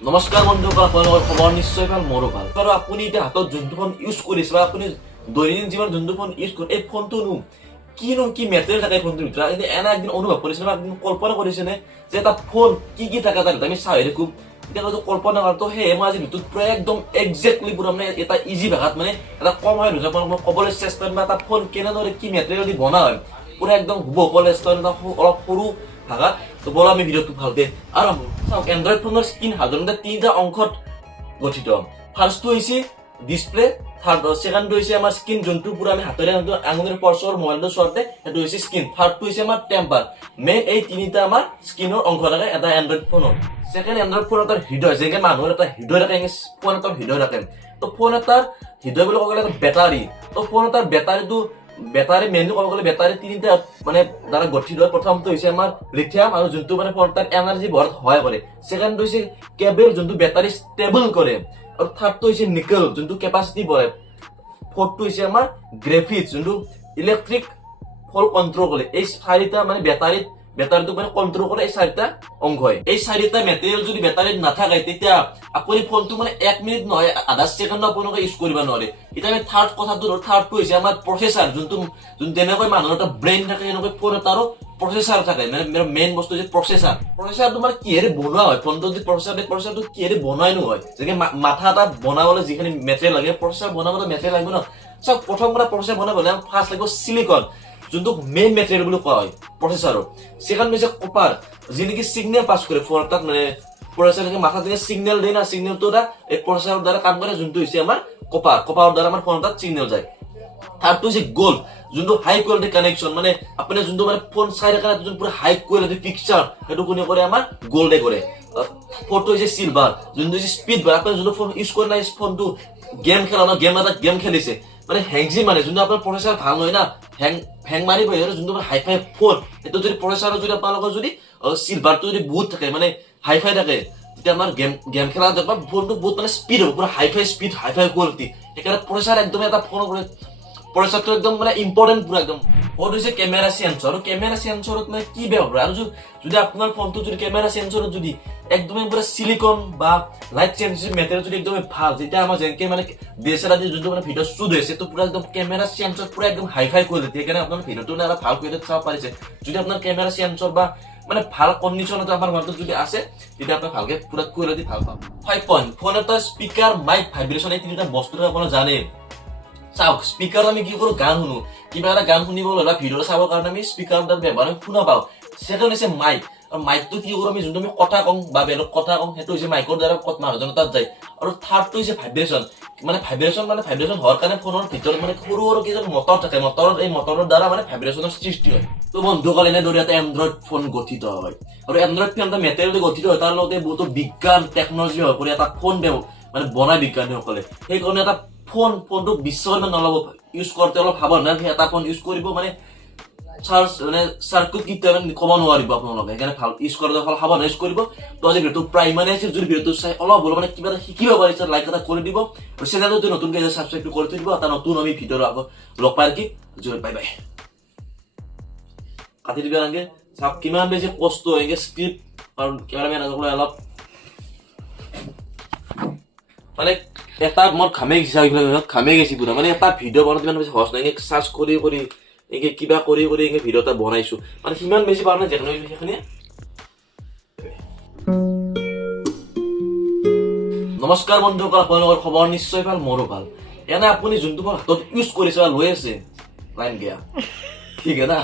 নমস্কাৰ বন্ধুসকল, আপোনালোকৰ খবৰ নিশ্চয় ভাল, মোৰো ভাল। আৰু আপুনি এতিয়া হাতত যোনটো ফোন ইউজ কৰিছে বা আপুনি দৈনন্দিন জীৱনত যোনটো ফোন ইউজ কৰে, এই ফোনটোনো কি মেটেৰিয়েল থাকে ফোনটোৰ ভিতৰত এনে একদিন অনুভৱ কৰিছে বা একদিন কল্পনা কৰিছেনে যে এটা ফোন কি থাকে তাৰ আমি চাই দেখো এতিয়া কল্পনা কৰাটো সেয়ে মই আজি ভিতৰত পুৰা একদম একজেক্টলি পুৰা মানে এটা ইজি ভাষাত মানে এটা কম হয় মই ক'বলৈ চেষ্টা কৰিম বা এটা ফোন কেনেদৰে কি মেটেৰিয়েল দি বনোৱা হয় পুৰা একদম হুবহু অলপ সৰু ভাষাত। তো বলা আমি ভিডিঅ'টো ভালকে আৰম্ভ চাওক। এণ্ড্ৰইড ফোনৰ স্ক্ৰীন সাধাৰণতে তিনিটা অংশত গঠিত। ফাৰ্ষ্টটো হৈছে ডিসপ্লে, সেকেন্ডটো হৈছে আমাৰ স্ক্ৰীন যোনটো পুৰা আমি হাতেৰে আঙুলিৰ পৰছৰ মোবাইলটো চোৱাতে সেইটো হৈছে স্ক্ৰীন। থাৰ্ডটো হৈছে আমাৰ টেম্পাৰ। মেইন এই তিনিটা আমাৰ স্ক্ৰীনৰ অংশ থাকে এটা এণ্ড্ৰইড ফোনৰ। সেকেন্ড এণ্ড্ৰইড ফোন এটাৰ হৃদয় যেনেকে মানুহৰ এটা হৃদয় থাকে, ফোন এটাৰ হৃদয় থাকে। তো ফোন এটাৰ হৃদয় বুলি ক'ব গ'লে বেটাৰী। তো ফোন এটাৰ বেটাৰী মেইনলি ক'ব গ'লে বেটাৰী তিনিটা মানে দ্বাৰা গঠিত হয়। প্ৰথমটো হৈছে আমাৰ লিথিয়াম আৰু যোনটো মানে ফোন এটাৰ এনাৰ্জি বঢ়াত সহায় কৰে। সেকেন্ডটো হৈছে কেবল যোনটো বেটাৰী ষ্টেবল কৰে আৰু থাৰ্ডটো হৈছে নিকেল যোনটো কেপাচিটি বঢ়ায়। ফোৰ্থটো হৈছে আমাৰ গ্ৰাফিট যোনটো ইলেক্ট্ৰিক ফল কন্ট্ৰল কৰে। এই চাৰিটা মানে বেটাৰীটো মানে কন্ট্ৰল কৰে এই চাৰিটা অংশ হয়। এই চাৰিটা মেটেৰিয়েল যদি বেটাৰীত নাথাকে তেতিয়া আপুনি ফোনটো মানে 1 মিনিট নহয় আধা ছেকেণ্ড আপোনালোকে ইউজ কৰিব নোৱাৰে। এতিয়া আমি থাৰ্ডটো হৈছে আমাৰ প্ৰচেছৰ যোনটো যেনেকৈ মানুহৰ এটা ব্ৰেইন থাকে এনেকৈ ফোন এটাৰো প্ৰচেছৰ থাকে। মানে মেইন বস্তু যে প্ৰচেছৰটো মানে কিহেৰে বনোৱা হয় ফোনটো যদি প্ৰচেছৰটো কিহেৰে বনাই নহয় যেনেকে মাথা এটা বনাবলৈ যিখিনি মেটেৰিয়েল লাগে প্ৰচেছৰ বনাবলৈ মেটেৰিয়েল লাগিব ন। চাওক প্ৰথম কথা প্ৰচেছৰ বনাবলৈ ফাৰ্ষ্ট লাগিব সিলিকন যোনটো মেইন মেটেৰিয়েল বুলি কোৱা হয় প্ৰচেছৰৰ। সেকেন্ড হৈছে কপাৰ যি নেকি সিগনেল পাছ কৰে ফোন এটাত মানে প্ৰচেছৰ মাথা থেকে সিগনেল দিয়ে না, সিগনেলটো এই প্ৰচেছৰৰ দ্বাৰা কাম কৰে যোনটো হৈছে আমাৰ কপাৰৰ দ্বাৰা আমাৰ ফোন এটাত সিগনেল যায়। থাৰ্ডটো হৈছে গোল্ড যোনটো হাই কোৱালিটি কানেকশ্যন মানে আপুনি যোনটো মানে ফোন চাই থাকে যোনটো পুৰা হাই কোৱালিটি পিকচাৰ সেইটো কোনে কৰে আমাৰ গোল্ডে কৰে। ফোৰ্থটো হৈছে চিলভাৰ যোনটো হৈছে স্পীড বা আপুনি যোনটো ফোন ইউজ কৰে না ফোনটো গেম খেলা ন গেম খেলিছে মানে হেংজি মানে যোনটো আপোনাৰ প্ৰচেছৰ ভাল নহয় না হেং মাৰিব যোনটো হাইফাই ফোন সেইটো যদি প্ৰচেছৰ যদি আপোনালোকৰ যদি চিলভাৰটো যদি বহুত থাকে মানে হাইফাই থাকে তেতিয়া আমাৰ গেম খেলা ফোনটো বহুত মানে স্পীড হ'ব পুৰা হাইফাই স্পীড হাইফাই কোৱালিটি। সেইকাৰণে প্ৰচেছৰ একদম এটা ফোন প্ৰচেছৰটো একদম মানে ইম্পৰ্টেণ্ট পুৰা একদম। ফোন হৈছে কেমেৰা সেন্সৰ আৰু কেমেৰা সেন্সৰত মানে কি ব্যৱহাৰ আৰু যদি আপোনাৰ ফোনটো যদি কেমেৰা সেন্সৰত যদি একদমই পুৰা সিলিকন বা লাইট সেন্সিটিভ মেটেৰিয়েল যদি একদম ভাল যেতিয়া আমাৰ যেনেকে মানে DSLR যোনটো মানে ভিডিঅ' শ্বুট হৈছে তো পুৰা একদম কেমেৰা সেন্সৰ পুৰা একদম হাইফাই কোৱালিটি। সেইকাৰণে আপোনাৰ ভিডিঅ'টো না ভাল কোৱালিটিত চাব পাৰিছে। যদি আপোনাৰ কেমেৰা সেন্সৰ বা মানে ভাল কণ্ডিশ্যনত আমাৰ ঘৰটো যদি আছে তেতিয়া আপুনি ভালকে পুৰা কোৱালিটি ভাল পাব। 5 পইণ্ট ফোন এটা স্পিকাৰ মাইক ভাইব্ৰেশ্যন এই তিনিটা বস্তুটো আপোনাৰ জানে। চাওক স্পিকাৰ আমি কি কৰো গান শুনো, কিবা এটা গান শুনিব হ'লে ভিডিঅ' চাবৰ কাৰণে আমি স্পিকাৰ এটা ব্যৱহাৰ শুনা পাওঁ। সেকেন্ড হৈছে মাইক আৰু মাইকটো কি কৰো আমি যোনটো আমি কথা কওঁ বা বেলেগ কথা কওঁ সেইটো হৈছে মাইকৰ দ্বাৰা মানুহজনৰ তাত যায়। আৰু থাৰ্ডটো হৈছে ভাইব্ৰেশ্যন মানে ভাইব্ৰেশ্যন হোৱাৰ কাৰণে ফোনৰ ভিতৰত মানে সৰু কেইজন মটৰ থাকে এই মটৰৰ দ্বাৰা মানে ভাইব্ৰেশ্যনৰ সৃষ্টি হয়। তো বন্ধুসকল এনেদৰে এটা এণ্ড্ৰইড ফোন গঠিত হয় আৰু এণ্ড্ৰইড ফোন এটা মেটেৰিয়েল গঠিত হয় তাৰ লগতে বহুতো বিজ্ঞান টেকনলজি হৈ কৰি এটা ফোন মানে বনাই বিজ্ঞানীসকলে। সেইকাৰণে এটা ফোনটো বিশ্বাস নল'ব ইউজ কৰোঁতে অলপ সাৱধান এটা ফোন ইউজ কৰিব মানে চাৰ্কিট কেতিয়াবা ক'ব নোৱাৰিব আপোনালোকে। সেইকাৰণে ভাল ইউজ কৰোঁতে অলপ সাৱধান ইউজ কৰিব। তো আজি ভিডিঅ'টো প্ৰায় ইমানে আছিল। যদি ভিডিঅ'টো চাই অলপ হ'লেও মানে কিবা এটা শিকিব পাৰিছে লাইক এটা কৰি দিব আৰু চেনেলটো নতুনকৈ ছাবস্ক্ৰাইব কৰি থৈ দিব। এটা নতুন আমি ভিডিঅ'ৰ আকৌ লগ পাই কি বাই বাই কাটি দিব লাগে। চাওক কিমান বেছি কষ্ট হয় স্ক্ৰিপ্ট আৰু কেমেৰামেন অলপ মানে এটা মোৰ ঘামে গেছি পুৰা মানে এটা ভিডিঅ' বনাওঁতে ইমান বেছি সহজ নাই। চাৰ্চ কৰি কিবা কৰি ভিডিঅ' এটা বনাইছো মানে সিমান বেছি পাৰা নাই যেনে সেইখিনি। নমস্কাৰ বন্ধুসকল, আপোনালোকৰ খবৰ নিশ্চয় ভাল, মোৰো ভাল। এনে আপুনি যোনটো ফোন হাতত ইউজ কৰিছে বা লৈ আছে লাইন গেয়া ঠিক আছে না।